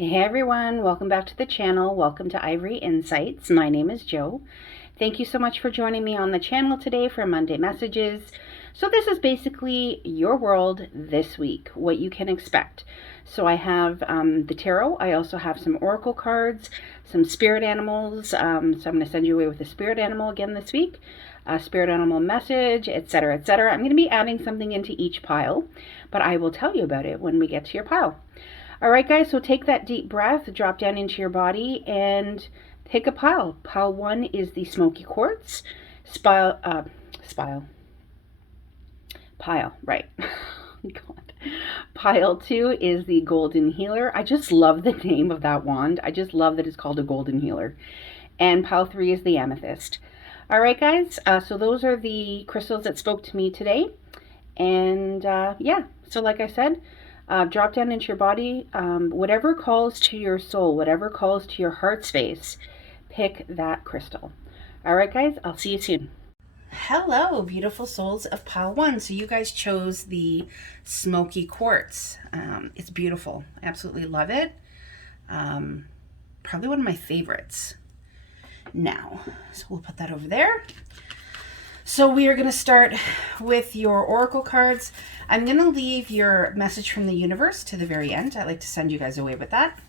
Hey everyone, welcome back to the channel. Welcome to Ivory Insights. My name is Jo. Thank you so much for joining me on the channel today for Monday Messages. So this is basically your world this week, what you can expect. So I have the tarot. I also have some oracle cards, some spirit animals. So I'm going to send you away with a spirit animal again this week, a spirit animal message, etc., etc. I'm going to be adding something into each pile, but I will tell you about it when we get to your pile. All right, guys, so take that deep breath, drop down into your body, and take a pile. Pile 1 is the smoky quartz. Pile, right. God. Pile 2 is the golden healer. I just love the name of that wand. I just love that it's called a golden healer. And pile 3 is the amethyst. All right, guys, so those are the crystals that spoke to me today. And yeah, so like I said, drop down into your body. Whatever calls to your soul, whatever calls to your heart space, pick that crystal. All right, guys, I'll see you soon. Hello, beautiful souls of pile 1. So you guys chose the smoky quartz. It's beautiful. I absolutely love it. Probably one of my favorites. Now, so we'll put that over there. So we are going to start with your oracle cards. I'm going to leave your message from the universe to the very end. I like to send you guys away with that.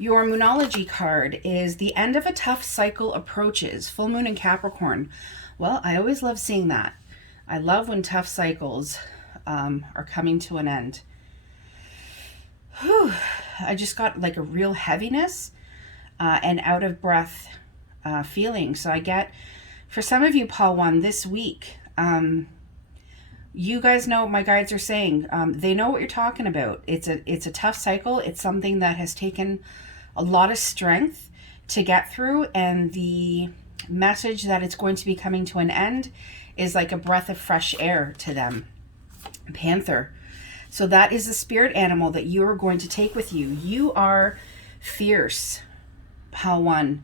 Your moonology card is the end of a tough cycle approaches. Full moon in Capricorn. Well, I always love seeing that. I love when tough cycles are coming to an end. Whew. I just got like a real heaviness and out of breath feeling. So I get, for some of you, pile 1, this week, you guys know, my guides are saying, they know what you're talking about. It's a tough cycle. It's something that has taken a lot of strength to get through, and the message that it's going to be coming to an end is like a breath of fresh air to them. Panther. So that is the spirit animal that you are going to take with you. You are fierce, pile 1.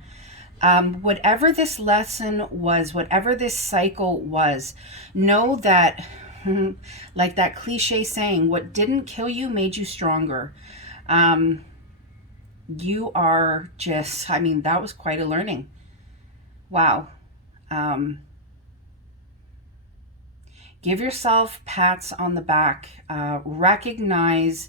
Whatever this lesson was, whatever this cycle was, know that, like that cliche saying, what didn't kill you made you stronger. You are just, I mean, that was quite a learning. Wow. Give yourself pats on the back. Recognize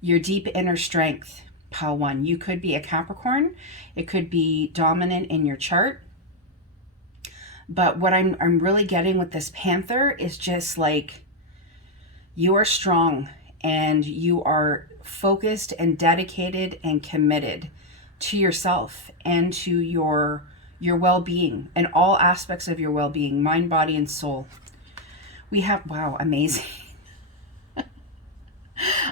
your deep inner strength. Pile 1. You could be a Capricorn. It could be dominant in your chart. But what I'm really getting with this Panther is just like, you are strong and you are focused and dedicated and committed to yourself and to your well-being and all aspects of your well-being, mind, body, and soul. We have, wow, amazing.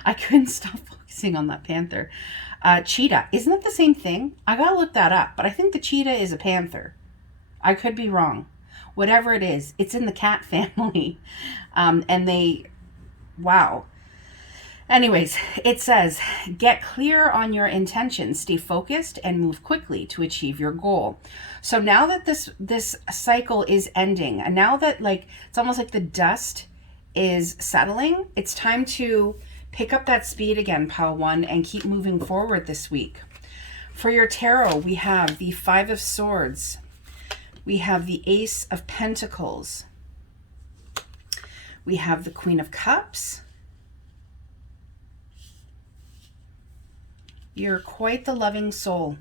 I couldn't stop focusing on that Panther. Cheetah, isn't that the same thing? I gotta look that up, but I think the cheetah is a panther. I could be wrong. Whatever it is, it's in the cat family. And they, wow. Anyways, it says, get clear on your intentions, stay focused, and move quickly to achieve your goal. So now that this cycle is ending, and now that like it's almost like the dust is settling, it's time to pick up that speed again, pile 1, and keep moving forward this week. For your tarot, we have the 5 of Swords. We have the Ace of Pentacles. We have the Queen of Cups. You're quite the loving soul.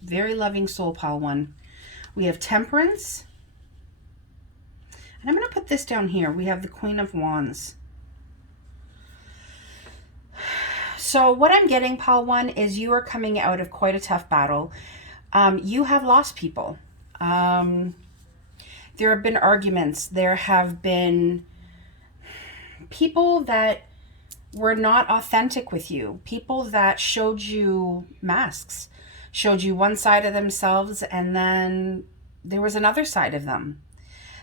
Very loving soul, pile 1. We have Temperance. And I'm going to put this down here. We have the Queen of Wands. So what I'm getting, pile 1, is you are coming out of quite a tough battle. You have lost people. There have been arguments. There have been people that were not authentic with you. People that showed you masks, showed you one side of themselves, and then there was another side of them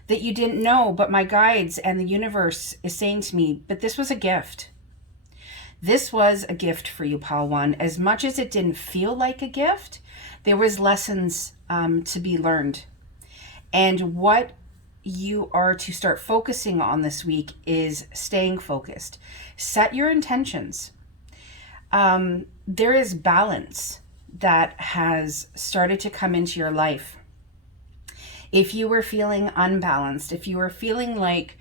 that you didn't know. But my guides and the universe is saying to me, but this was a gift. This was a gift for you, pile 1. As much as it didn't feel like a gift, there was lessons to be learned. And what you are to start focusing on this week is staying focused. Set your intentions. There is balance that has started to come into your life. If you were feeling unbalanced, if you were feeling like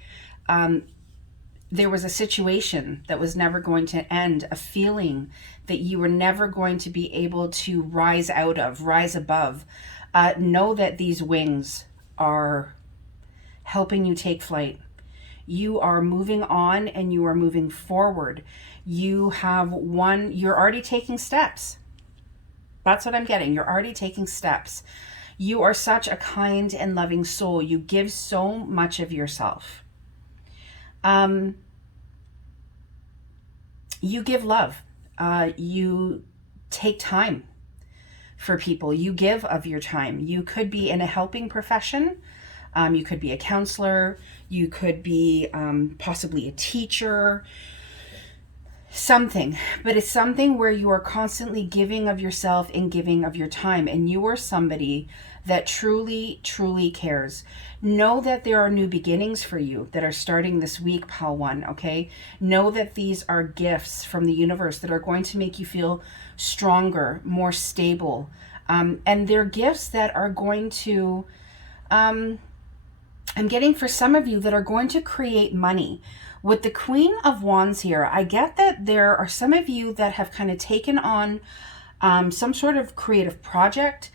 there was a situation that was never going to end, a feeling that you were never going to be able to rise out of, rise above, know that these wings are helping you take flight. You are moving on and you are moving forward. You're already taking steps. That's what I'm getting. You're already taking steps. You are such a kind and loving soul. You give so much of yourself. You give love. You take time for people. You give of your time. You could be in a helping profession. You could be a counselor. You could be possibly a teacher. Something, but it's something where you are constantly giving of yourself and giving of your time, and you are somebody that truly, truly cares. Know that there are new beginnings for you that are starting this week, Pal 1, okay? Know that these are gifts from the universe that are going to make you feel stronger, more stable, and they're gifts that are going to, I'm getting for some of you that are going to create money. With the Queen of Wands here, I get that there are some of you that have kind of taken on some sort of creative project.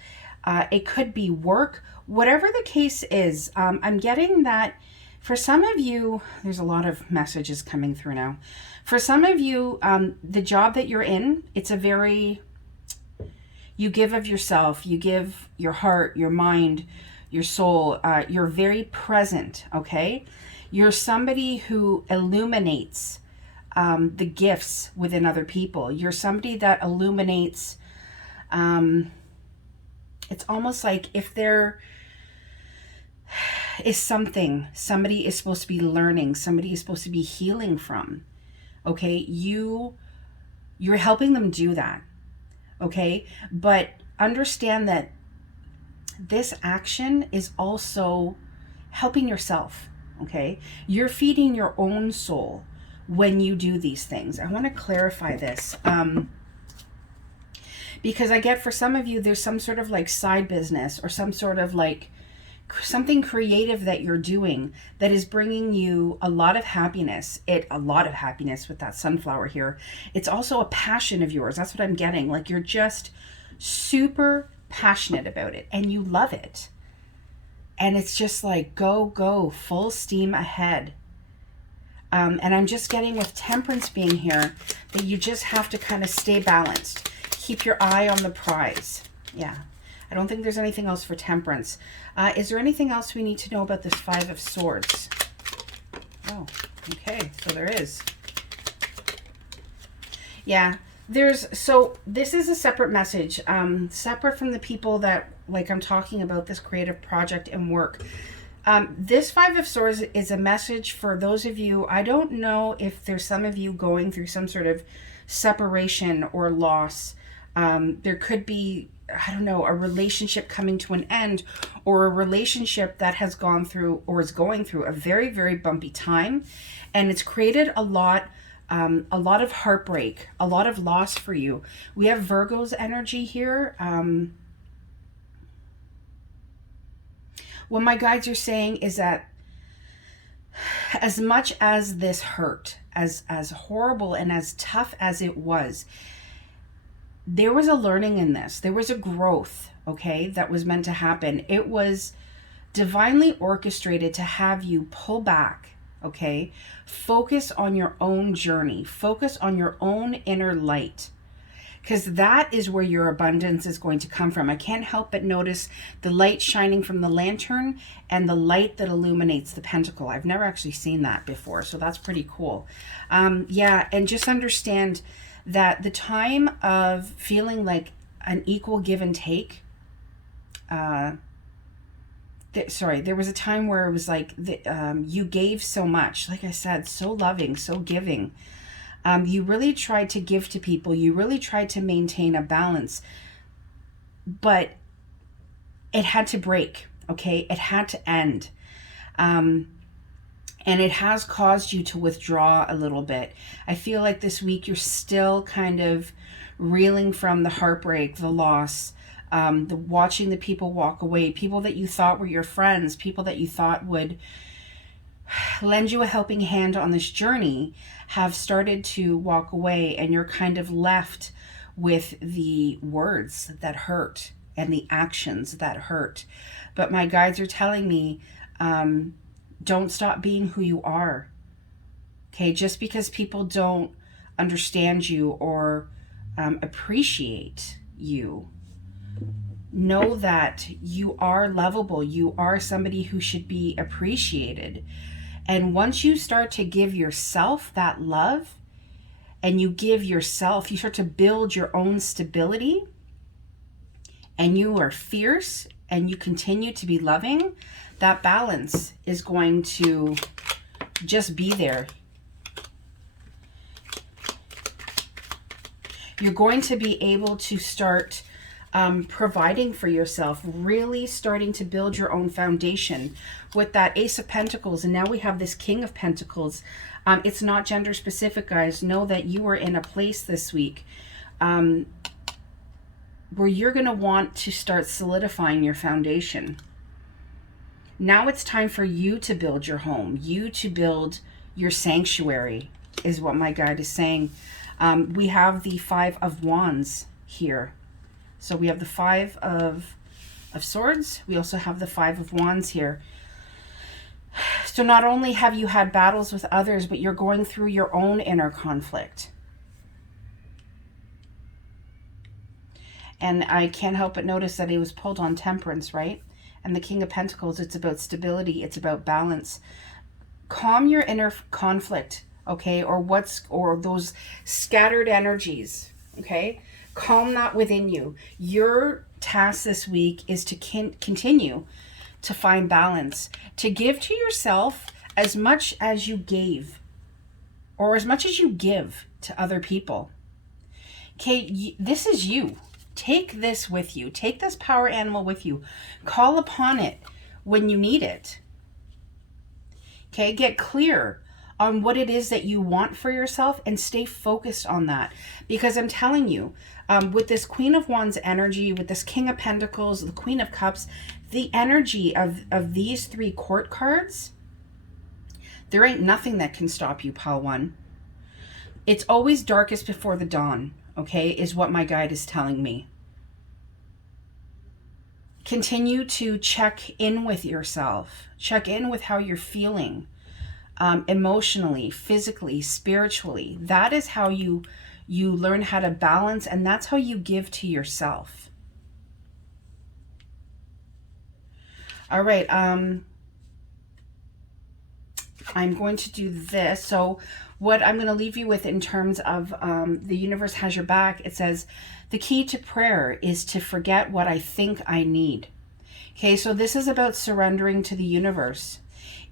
It could be work, whatever the case is. I'm getting that for some of you, there's a lot of messages coming through now. For some of you, the job that you're in, it's a very, you give of yourself, you give your heart, your mind, your soul. You're very present, okay? You're somebody who illuminates the gifts within other people. You're somebody that illuminates, it's almost like if there is something somebody is supposed to be learning, somebody is supposed to be healing from, okay? You're helping them do that, okay? But understand that this action is also helping yourself. Okay, you're feeding your own soul when you do these things. I want to clarify this because I get for some of you, there's some sort of like side business or some sort of like something creative that you're doing that is bringing you a lot of happiness. A lot of happiness with that sunflower here. It's also a passion of yours. That's what I'm getting. Like you're just super passionate about it and you love it. And it's just like, go, full steam ahead. And I'm just getting with Temperance being here that you just have to kind of stay balanced. Keep your eye on the prize. Yeah. I don't think there's anything else for Temperance. Is there anything else we need to know about this Five of Swords? Oh, okay. So there is. Yeah. So this is a separate message, separate from the people that, like I'm talking about this creative project and work. This Five of Swords is a message for those of you, I don't know if there's some of you going through some sort of separation or loss. There could be, I don't know, a relationship coming to an end or a relationship that has gone through or is going through a very, very bumpy time. And it's created a lot of heartbreak, a lot of loss for you. We have Virgo's energy here. What my guides are saying is that as much as this hurt, as horrible and as tough as it was, there was a learning in this. There was a growth, okay, that was meant to happen. It was divinely orchestrated to have you pull back, okay? Focus on your own journey. Focus on your own inner light. Because that is where your abundance is going to come from. I can't help but notice the light shining from the lantern and the light that illuminates the pentacle. I've never actually seen that before, so that's pretty cool. Yeah, and just understand that the time of feeling like an equal give and take, there was a time where it was like you gave so much, like I said, so loving, so giving. You really tried to give to people. You really tried to maintain a balance, but it had to break, okay? It had to end. And it has caused you to withdraw a little bit. I feel like this week you're still kind of reeling from the heartbreak, the loss, watching the people walk away, people that you thought were your friends, people that you thought would lend you a helping hand on this journey have started to walk away, and you're kind of left with the words that hurt and the actions that hurt. But my guides are telling me, don't stop being who you are. Okay, just because people don't understand you or appreciate you, know that you are lovable. You are somebody who should be appreciated. And once you start to give yourself that love, and you start to build your own stability, and you are fierce and you continue to be loving, that balance is going to just be there. You're going to be able to start providing for yourself, really starting to build your own foundation with that Ace of Pentacles. And now we have this King of Pentacles. It's not gender specific, guys. Know that you are in a place this week where you're going to want to start solidifying your foundation. Now it's time for you to build your home, you to build your sanctuary, is what my guide is saying. We have the Five of Wands here. So we have the Five of Swords. We also have the Five of Wands here. So not only have you had battles with others, but you're going through your own inner conflict. And I can't help but notice that it was pulled on Temperance, right? And the King of Pentacles, it's about stability. It's about balance. Calm your inner conflict, okay? Or those scattered energies, okay? Calm that within you. Your task this week is to continue to find balance, to give to yourself as much as you gave, or as much as you give to other people. Okay, this is you. Take this with you. Take this power animal with you. Call upon it when you need it. Okay, get clear on what it is that you want for yourself and stay focused on that. Because I'm telling you, with this Queen of Wands energy, with this King of Pentacles, the Queen of Cups, the energy of these three court cards, there ain't nothing that can stop you, pile one. It's always darkest before the dawn, okay, is what my guide is telling me. Continue to check in with yourself. Check in with how you're feeling, emotionally, physically, spiritually. That is how you learn how to balance, and that's how you give to yourself. All right, I'm going to do this. So what I'm going to leave you with in terms of the universe has your back, it says, the key to prayer is to forget what I think I need. Okay, so this is about surrendering to the universe.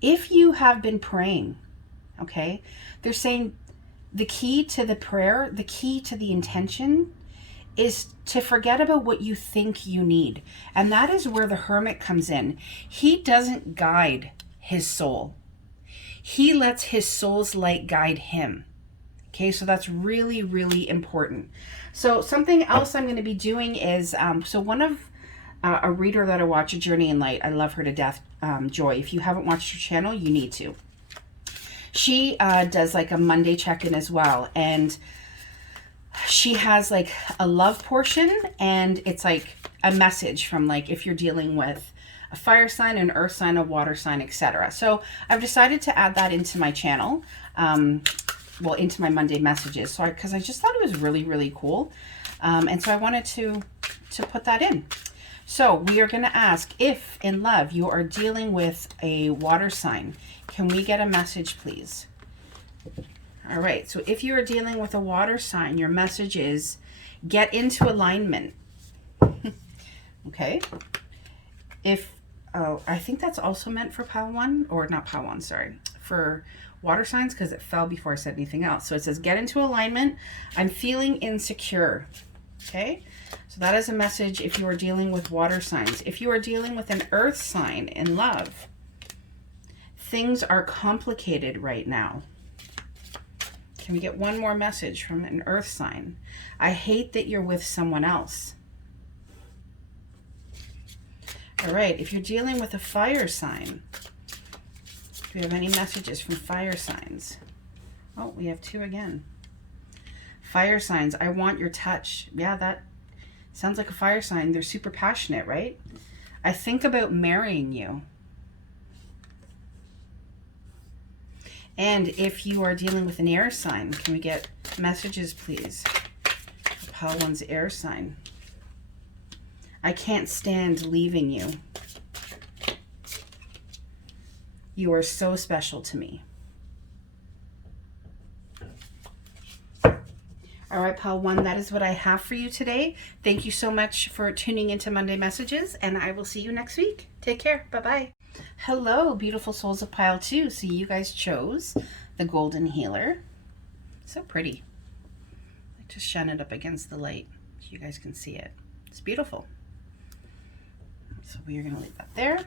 If you have been praying, okay, they're saying the key to the prayer, the key to the intention is to forget about what you think you need. And that is where the Hermit comes in. He doesn't guide his soul. He lets his soul's light guide him. Okay, so that's really, really important. So something else I'm going to be doing is, so one of a reader that I watch, A Journey in Light, I love her to death, Joy. If you haven't watched her channel, you need to. She does like a Monday check-in as well. And she has like a love portion, and it's like a message from like if you're dealing with a fire sign, an earth sign, a water sign, etc. So I've decided to add that into my channel, well, into my Monday messages. So because I just thought it was really, really cool. And so I wanted to put that in. So we are going to ask, if in love you are dealing with a water sign, can we get a message, please? All right, so if you are dealing with a water sign, your message is get into alignment. Okay. I think that's also meant for pile one, or not pile one, sorry, for water signs, because it fell before I said anything else. So it says get into alignment. I'm feeling insecure. Okay. So that is a message if you are dealing with water signs. If you are dealing with an earth sign in love, things are complicated right now. Can we get one more message from an earth sign? I hate that you're with someone else. All right, if you're dealing with a fire sign, do we have any messages from fire signs? Oh, we have 2 again. Fire signs, I want your touch. Yeah, that sounds like a fire sign. They're super passionate, right? I think about marrying you. And if you are dealing with an air sign, can we get messages, please? Pile 1's air sign. I can't stand leaving you. You are so special to me. All right, Pile 1, that is what I have for you today. Thank you so much for tuning into Monday Messages, and I will see you next week. Take care. Bye-bye. Hello, beautiful souls of Pile 2. So you guys chose the Golden Healer. So pretty. I just shine it up against the light so you guys can see it. It's beautiful. So we are going to leave that there.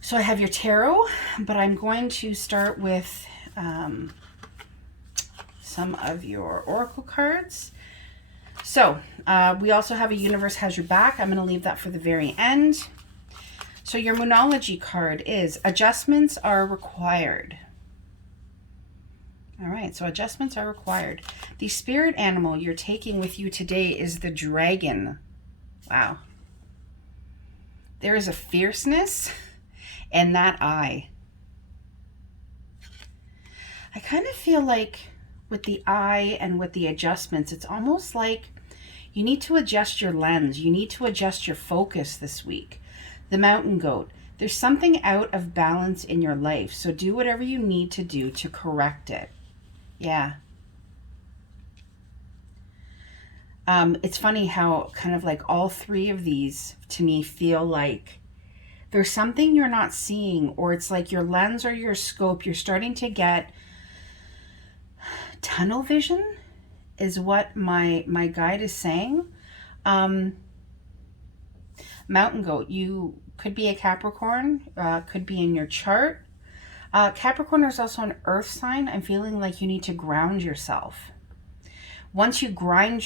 So I have your tarot, but I'm going to start with some of your oracle cards. So we also have a Universe Has Your Back. I'm going to leave that for the very end. So your Moonology card is adjustments are required. All right, so adjustments are required. The spirit animal you're taking with you today is the dragon. Wow. There is a fierceness in that eye. I kind of feel like with the eye and with the adjustments, it's almost like you need to adjust your lens. You need to adjust your focus this week. The mountain goat. There's something out of balance in your life. So do whatever you need to do to correct it. Yeah. It's funny how kind of like all 3 of these to me feel like there's something you're not seeing, or it's like your lens or your scope, you're starting to get tunnel vision is what my guide is saying. Mountain goat, you could be a Capricorn, could be in your chart. Capricorn is also an earth sign. I'm feeling like you need to ground yourself. Once you grind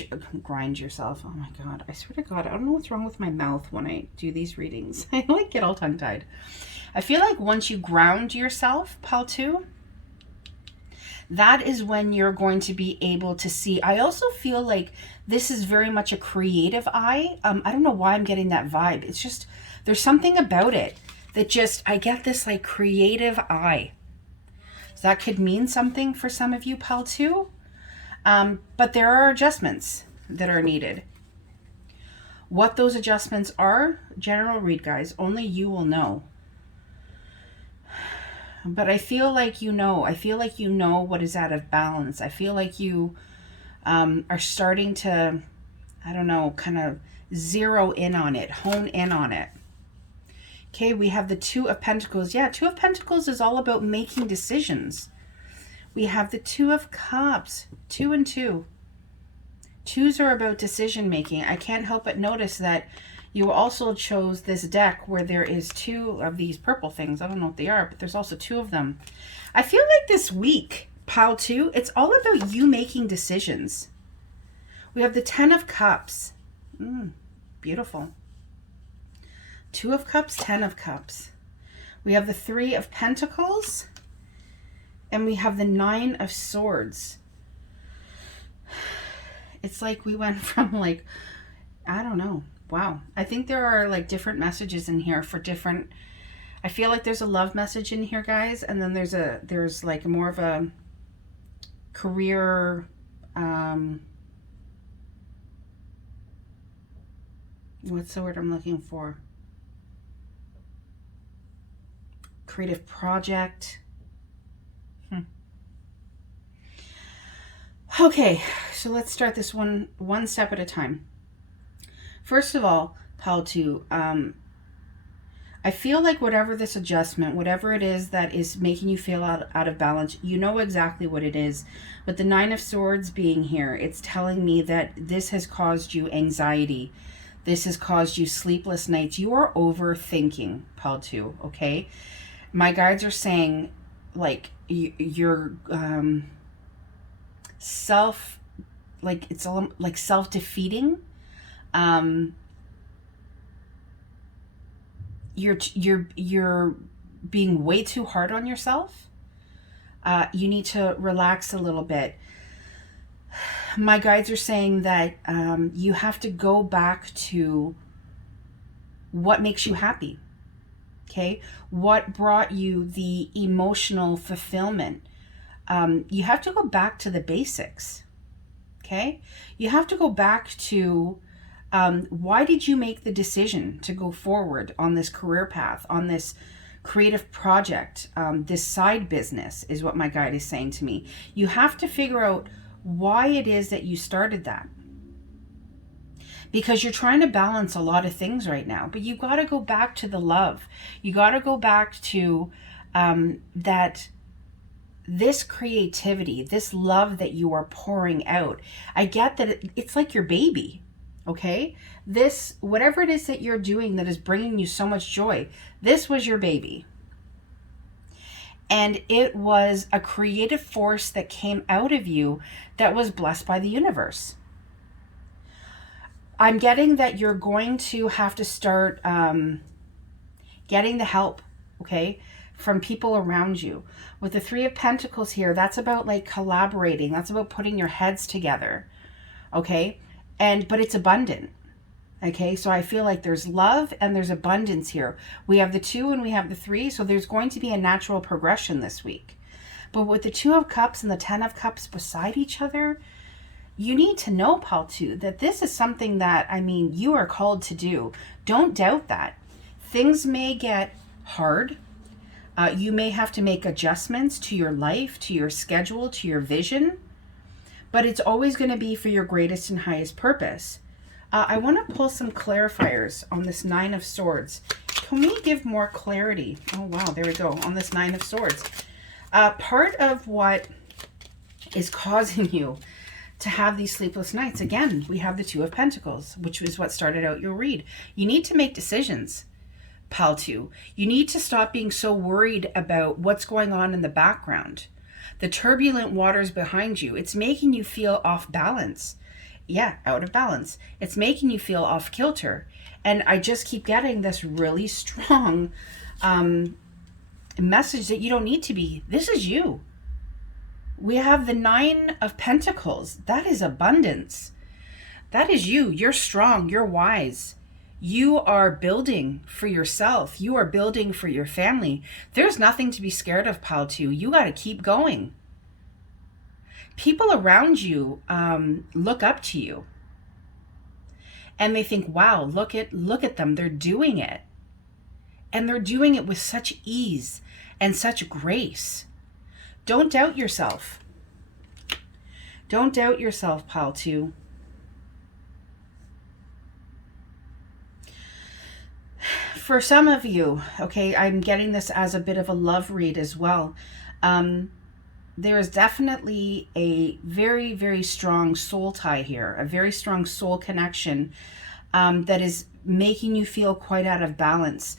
yourself, oh my God, I swear to God, I don't know what's wrong with my mouth when I do these readings. I like get all tongue-tied. I feel like once you ground yourself, Pile 2, that is when you're going to be able to see. I also feel like this is very much a creative eye. I don't know why I'm getting that vibe. It's just, there's something about it that just, I get this like creative eye. So that could mean something for some of you, Pile 2. But there are adjustments that are needed. What those adjustments are, general read, guys, only you will know. But I feel like you know. I feel like you know what is out of balance. I feel like you are starting to, I don't know, kind of zero in on it, hone in on it. Okay, we have the 2 of Pentacles. Yeah, 2 of Pentacles is all about making decisions. We have the 2 of Cups, 2 and 2. 2s are about decision making. I can't help but notice that you also chose this deck where there is 2 of these purple things. I don't know what they are, but there's also 2 of them. I feel like this week, Pile 2, it's all about you making decisions. We have the 10 of Cups. Beautiful. 2 of Cups, 10 of Cups. We have the 3 of Pentacles. And we have the 9 of Swords. It's like we went from like, I don't know. Wow. I think there are like different messages in here for different, I feel like there's a love message in here, guys. And then there's like more of a career, what's the word I'm looking for? Creative project. Okay, so let's start this one step at a time. First of all, Pile 2, I feel like whatever this adjustment, whatever it is that is making you feel out of balance, you know exactly what it is. But the 9 of Swords being here, it's telling me that this has caused you anxiety. This has caused you sleepless nights. You are overthinking, Pile 2, okay? My guides are saying, like, you're self, like, it's all like self-defeating. Um, you're being way too hard on yourself. You need to relax a little bit. My guides are saying that you have to go back to what makes you happy. Okay, what brought you the emotional fulfillment? You have to go back to the basics. Okay, you have to go back to why did you make the decision to go forward on this career path, on this creative project, this side business, is what my guide is saying to me. You have to figure out why it is that you started that. Because you're trying to balance a lot of things right now, but you got to go back to the love. You got to go back to that this creativity, this love that you are pouring out. I get that it's like your baby, okay? This, whatever it is that you're doing that is bringing you so much joy, this was your baby. And it was a creative force that came out of you that was blessed by the universe. I'm getting that you're going to have to start getting the help, okay, from people around you. With the Three of Pentacles here, that's about like collaborating. That's about putting your heads together, okay? But it's abundant, okay? So I feel like there's love and there's abundance here. We have the 2 and we have the 3, so there's going to be a natural progression this week. But with the 2 of Cups and the 10 of Cups beside each other, you need to know, Pal 2, that this is something that, I mean, you are called to do. Don't doubt that. Things may get hard. You may have to make adjustments to your life, to your schedule, to your vision, but it's always going to be for your greatest and highest purpose. I want to pull some clarifiers on this 9 of Swords. Can we give more clarity? Oh, wow, there we go, on this 9 of Swords. Part of what is causing you to have these sleepless nights, again, we have the 2 of Pentacles, which was what started out your read. You need to make decisions, Pal 2. You need to stop being so worried about what's going on in the background. The turbulent waters behind you, it's making you feel off balance. Yeah, out of balance. It's making you feel off kilter. And I just keep getting this really strong message that you don't need to be. This is you. We have the 9 of Pentacles. That is abundance. That is you. You're strong. You're wise. You are building for yourself. You are building for your family. There's nothing to be scared of, Pal 2. You got to keep going. People around you look up to you. And they think, wow, look at them. They're doing it. And they're doing it with such ease and such grace. Don't doubt yourself. Don't doubt yourself, Pal 2. For some of you, okay, I'm getting this as a bit of a love read as well. There is definitely a very, very strong soul tie here, a very strong soul connection that is making you feel quite out of balance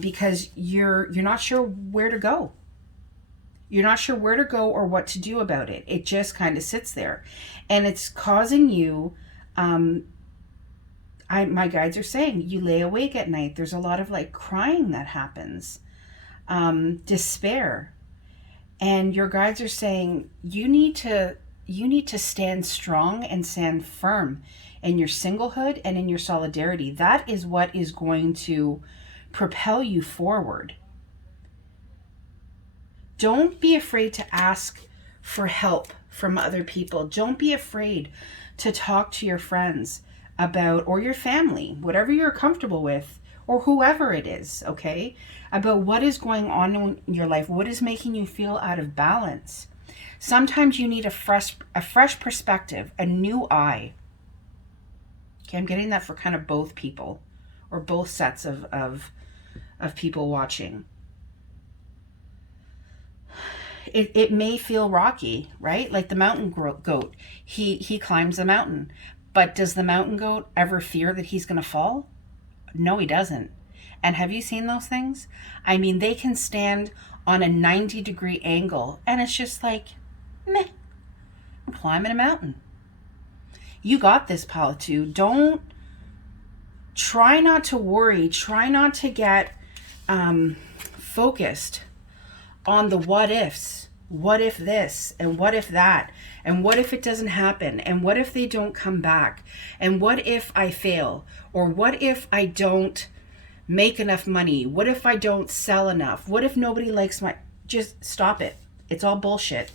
because you're not sure where to go. You're not sure where to go or what to do about it. It just kind of sits there. And it's causing you, my guides are saying, you lay awake at night. There's a lot of like crying that happens, despair. And your guides are saying, you need to stand strong and stand firm in your singlehood and in your solidarity. That is what is going to propel you forward. Don't be afraid to ask for help from other people. Don't be afraid to talk to your friends about, or your family, whatever you're comfortable with, or whoever it is, okay, about what is going on in your life, what is making you feel out of balance. Sometimes you need a fresh perspective, a new eye. Okay, I'm getting that for kind of both people, or both sets of people watching. It may feel rocky, right? Like the mountain goat, he climbs the mountain. But does the mountain goat ever fear that he's going to fall? No, he doesn't. And have you seen those things? I mean, they can stand on a 90-degree angle, and it's just like, meh, I'm climbing a mountain. You got this, pile 2. Don't, try not to worry. Try not to get focused on the what ifs. What if this, and what if that, and what if it doesn't happen, and what if they don't come back, and what if I fail, or what if I don't make enough money, what if I don't sell enough, what if nobody likes my... Just stop it. It's all bullshit.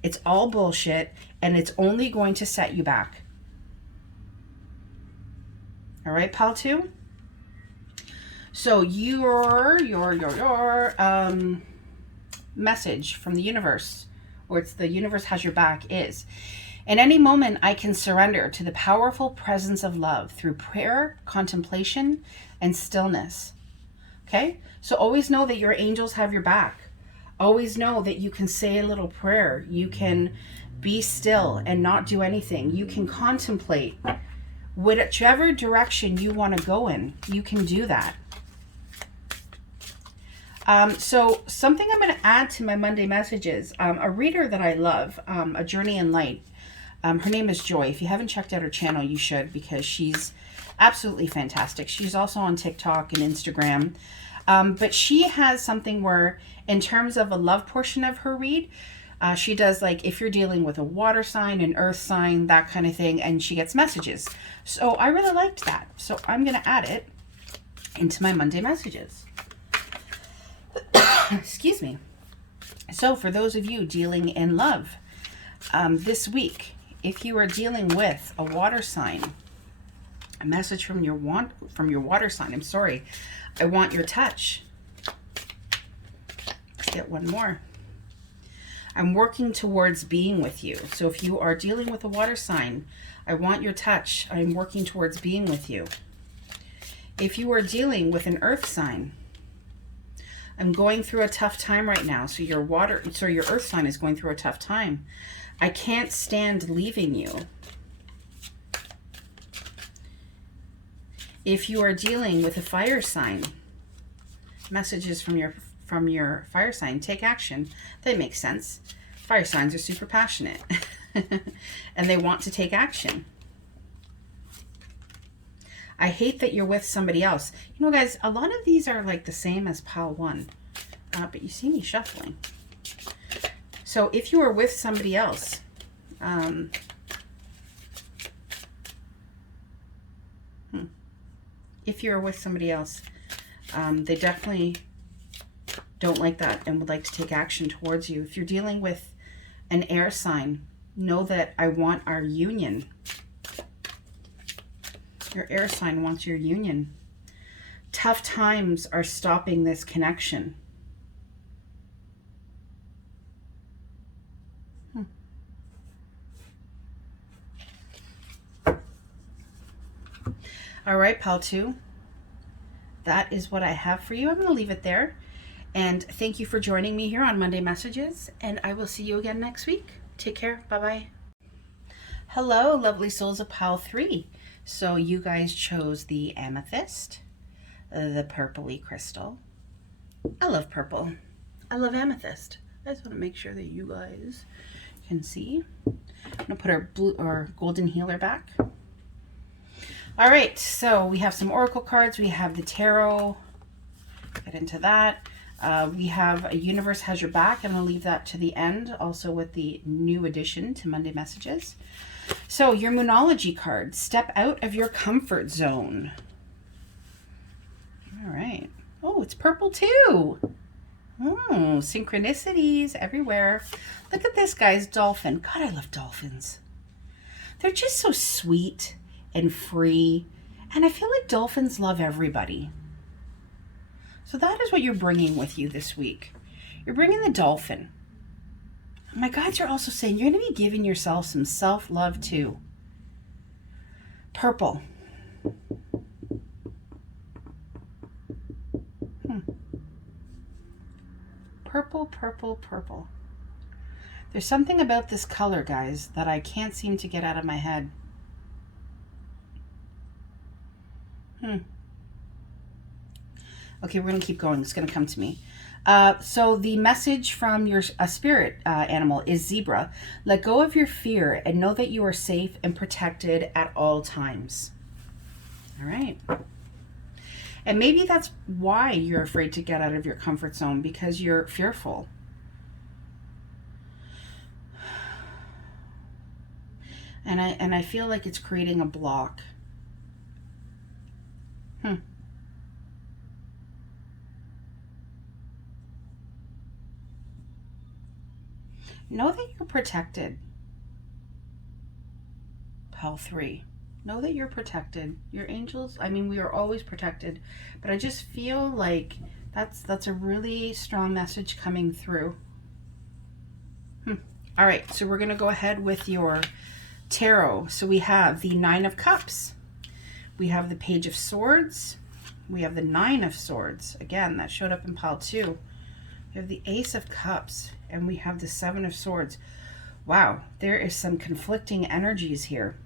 It's all bullshit, and it's only going to set you back. All right, pal 2? So your message from the universe, or it's the universe has your back, is: in any moment I can surrender to the powerful presence of love through prayer, contemplation, and stillness. Okay? So always know that your angels have your back. Always know that you can say a little prayer. You can be still and not do anything. You can contemplate. Whichever direction you want to go in, you can do that. So something I'm going to add to my Monday messages, a reader that I love, A Journey in Light. Her name is Joy. If you haven't checked out her channel, you should, because she's absolutely fantastic. She's also on TikTok and Instagram. But she has something where, in terms of a love portion of her read, she does, like, if you're dealing with a water sign, an earth sign, that kind of thing, and she gets messages. So I really liked that. So I'm going to add it into my Monday messages. Excuse me. So for those of you dealing in love, this week, if you are dealing with a water sign, a message from your water sign, I'm sorry, I want your touch. Let's get one more. I'm working towards being with you. So if you are dealing with a water sign, I want your touch. I'm working towards being with you. If you are dealing with an earth sign, I'm going through a tough time right now. So your earth sign is going through a tough time. I can't stand leaving you. If you are dealing with a fire sign, messages from your fire sign: take action. That makes sense. Fire signs are super passionate and they want to take action. I hate that you're with somebody else. You know, guys, a lot of these are like the same as pile 1, but you see me shuffling. So if you are with somebody else, if you're with somebody else, they definitely don't like that and would like to take action towards you. If you're dealing with an air sign, know that I want our union. Your air sign wants your union. Tough times are stopping this connection. All right, pal 2. That is what I have for you. I'm going to leave it there. And thank you for joining me here on Monday Messages. And I will see you again next week. Take care. Bye-bye. Hello, lovely souls of pile 3. So you guys chose the amethyst, the purpley crystal. I love purple. I love amethyst. I just want to make sure that you guys can see. I'm going to put our golden healer back. All right, so we have some oracle cards. We have the tarot. Get into that. We have a universe has your back. I'm going to leave that to the end, also with the new addition to Monday Messages. So your Moonology card, step out of your comfort zone. All right. Oh, it's purple too. Oh, synchronicities everywhere. Look at this, guys, dolphin. God, I love dolphins. They're just so sweet and free. And I feel like dolphins love everybody. So that is what you're bringing with you this week. You're bringing the dolphin. My guides are also saying you're going to be giving yourself some self-love too. Purple. Purple, purple, purple. There's something about this color, guys, that I can't seem to get out of my head. Okay, we're going to keep going. It's going to come to me. So the message from your spirit animal is zebra. Let go of your fear and know that you are safe and protected at all times. All right. And maybe that's why you're afraid to get out of your comfort zone, because you're fearful. And I feel like it's creating a block. Know that you're protected. Pile 3. Know that you're protected. Your angels, I mean, we are always protected, but I just feel like that's a really strong message coming through. All right, so we're going to go ahead with your tarot. So we have the 9 of Cups. We have the Page of Swords. We have the 9 of Swords. Again, that showed up in pile 2. We have the Ace of Cups, and we have the 7 of Swords. Wow, there is some conflicting energies here.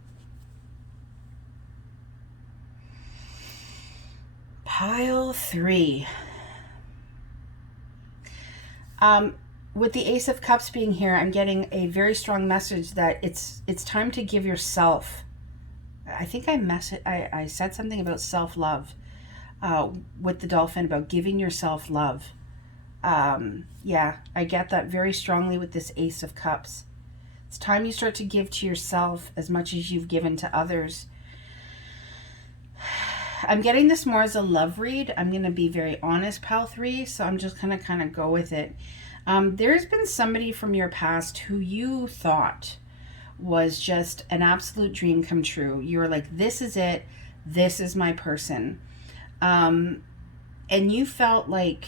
Pile 3. With the Ace of Cups being here, I'm getting a very strong message that it's time to give yourself. I think I said something about self-love with the dolphin, about giving yourself love. Yeah, I get that very strongly with this Ace of Cups. It's time you start to give to yourself as much as you've given to others. I'm getting this more as a love read. I'm going to be very honest, pile 3, so I'm just going to kind of go with it. There's been somebody from your past who you thought was just an absolute dream come true. You were like, this is it. This is my person. And you felt like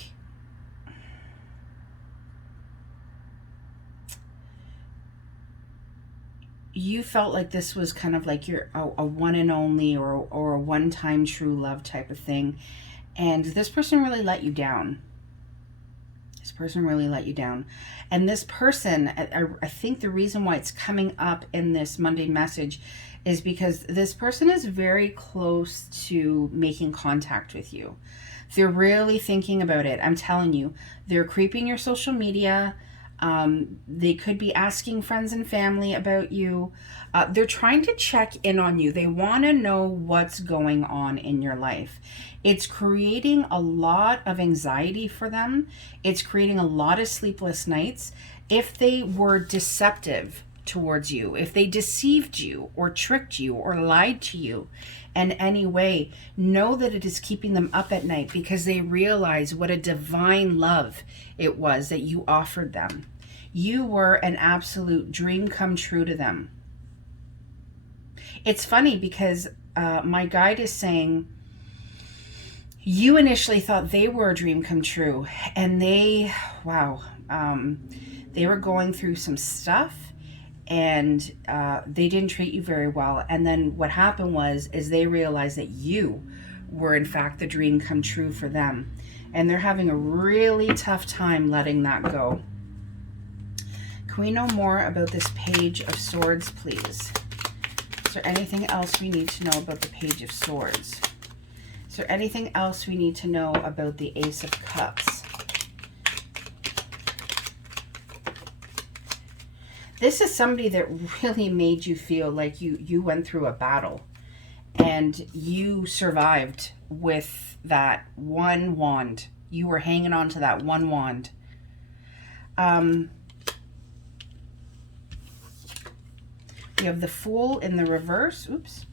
this was kind of like a one and only, or a one-time true love type of thing. And this person really let you down. This person really let you down. And this person, I think the reason why it's coming up in this Monday message is because this person is very close to making contact with you. They're really thinking about it. I'm telling you, they're creeping your social media. They could be asking friends and family about you. They're trying to check in on you. They want to know what's going on in your life. It's creating a lot of anxiety for them. It's creating a lot of sleepless nights. If they were deceptive towards you, if they deceived you or tricked you or lied to you in any way, know that it is keeping them up at night, because they realize what a divine love it was that you offered them. You were an absolute dream come true to them. It's funny because my guide is saying you initially thought they were a dream come true, and they were going through some stuff, and they didn't treat you very well. And then what happened is they realized that you were in fact the dream come true for them, and they're having a really tough time letting that go. Can we know more about this Page of Swords, please? Is there anything else we need to know about the Page of Swords? Is there anything else we need to know about the Ace of Cups? This is somebody that really made you feel like you went through a battle and you survived with that one wand. You were hanging on to that one wand. We have the Fool in the reverse. Oops.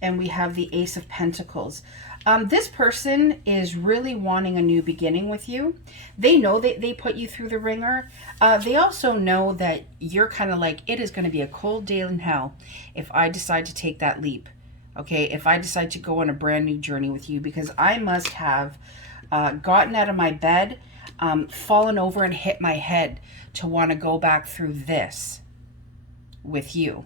And we have the Ace of Pentacles. This person is really wanting a new beginning with you. They know that they put you through the ringer. They also know that you're kind of like, it is going to be a cold day in hell if I decide to take that leap. Okay, if I decide to go on a brand new journey with you, because I must have gotten out of my bed, fallen over and hit my head to want to go back through this with you.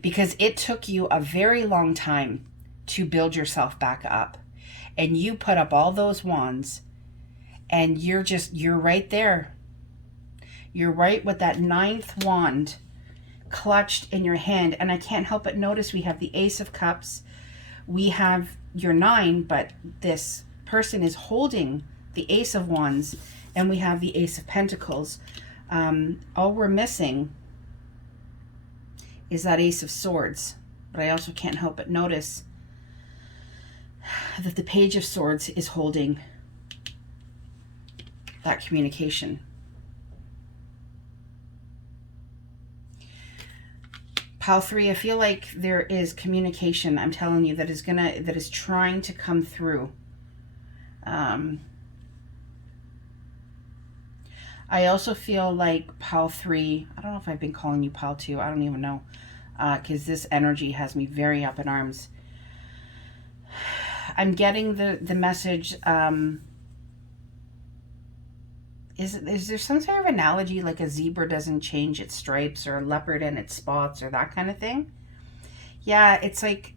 Because it took you a very long time to build yourself back up. And you put up all those wands, and you're right there. You're right with that 9th wand clutched in your hand. And I can't help but notice we have the Ace of Cups. we have your 9, but this person is holding the Ace of Wands, and we have the Ace of Pentacles. All we're missing is that Ace of Swords. But I also can't help but notice that the Page of Swords is holding that communication. Pile 3, I feel like there is communication, I'm telling you, that is trying to come through. I also feel like Pile 3, I don't know if I've been calling you Pile 2, I don't even know, because this energy has me very up in arms. I'm getting the message, is there some sort of analogy, like a zebra doesn't change its stripes, or a leopard and its spots, or that kind of thing? Yeah, it's like,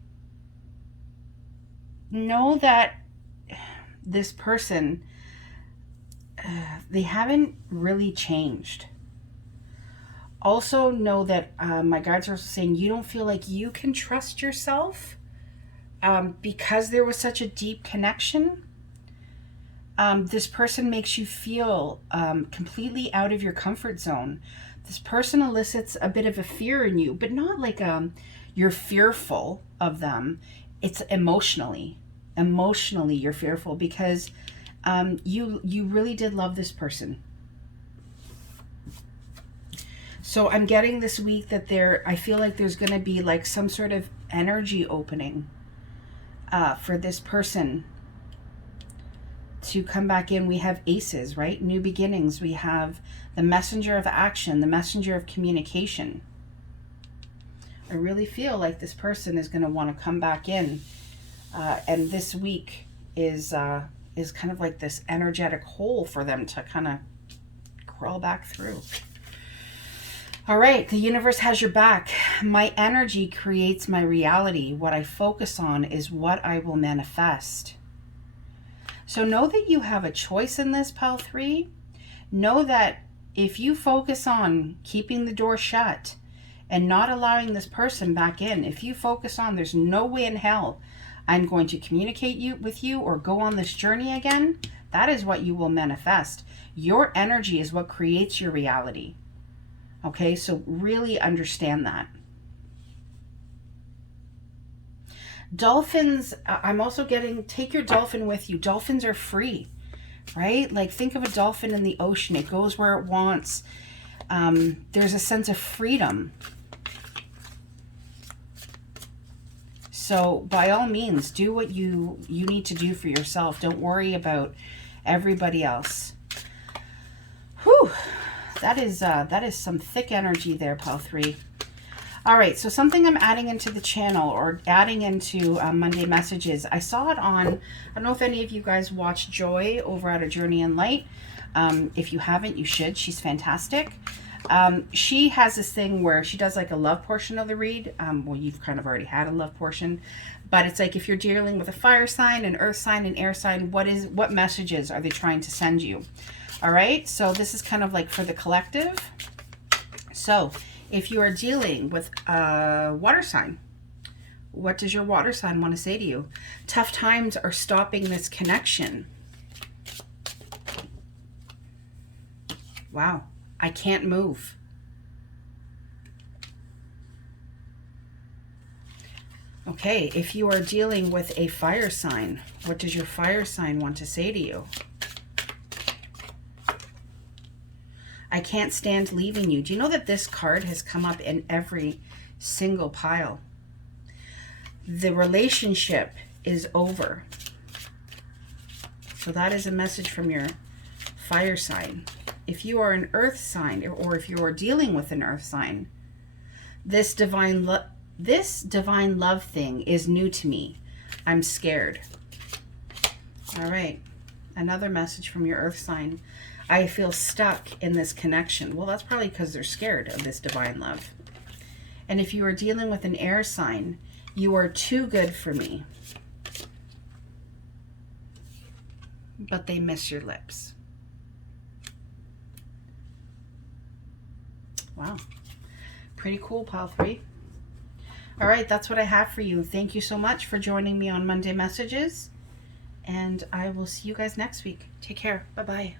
know that this person, they haven't really changed. Also know that my guides are saying you don't feel like you can trust yourself because there was such a deep connection. This person makes you feel completely out of your comfort zone. This person elicits a bit of a fear in you, but not like you're fearful of them. It's emotionally you're fearful because you really did love this person. So I'm getting this week that I feel like there's going to be like some sort of energy opening for this person to come back in. We have aces, right? New beginnings. We have the messenger of action, the messenger of communication. I really feel like this person is going to want to come back in. And this week is kind of like this energetic hole for them to kind of crawl back through. All right, the universe has your back. My energy creates my reality. What I focus on is what I will manifest. So know that you have a choice in this, Pile 3. Know that if you focus on keeping the door shut and not allowing this person back in, if you focus on there's no way in hell I'm going to communicate with you or go on this journey again, that is what you will manifest. Your energy is what creates your reality. Okay, so really understand that. Dolphins, I'm also getting, take your dolphin with you. Dolphins are free, right? Like think of a dolphin in the ocean. It goes where it wants. There's a sense of freedom. So by all means, do what you need to do for yourself. Don't worry about everybody else. Whew. That is some thick energy there, Pile 3. All right, so something I'm adding into the channel or adding into Monday Messages. I saw it on, I don't know if any of you guys watch Joy over at A Journey in Light. If you haven't, you should. She's fantastic. She has this thing where she does like a love portion of the read. Well, you've kind of already had a love portion, but it's like if you're dealing with a fire sign, an earth sign, an air sign, what messages are they trying to send you? All right, so this is kind of like for the collective. So if you are dealing with a water sign, what does your water sign want to say to you? Tough times are stopping this connection. Wow, I can't move. Okay, if you are dealing with a fire sign, what does your fire sign want to say to you? I can't stand leaving you. Do you know that this card has come up in every single pile? The relationship is over. So that is a message from your fire sign. If you are an earth sign, or if you are dealing with an earth sign, this divine love thing is new to me. I'm scared. All right. Another message from your earth sign. I feel stuck in this connection. Well, that's probably because they're scared of this divine love. And if you are dealing with an air sign, you are too good for me. But they miss your lips. Wow. Pretty cool, Pile 3. All right, that's what I have for you. Thank you so much for joining me on Monday Messages, and I will see you guys next week. Take care. Bye-bye.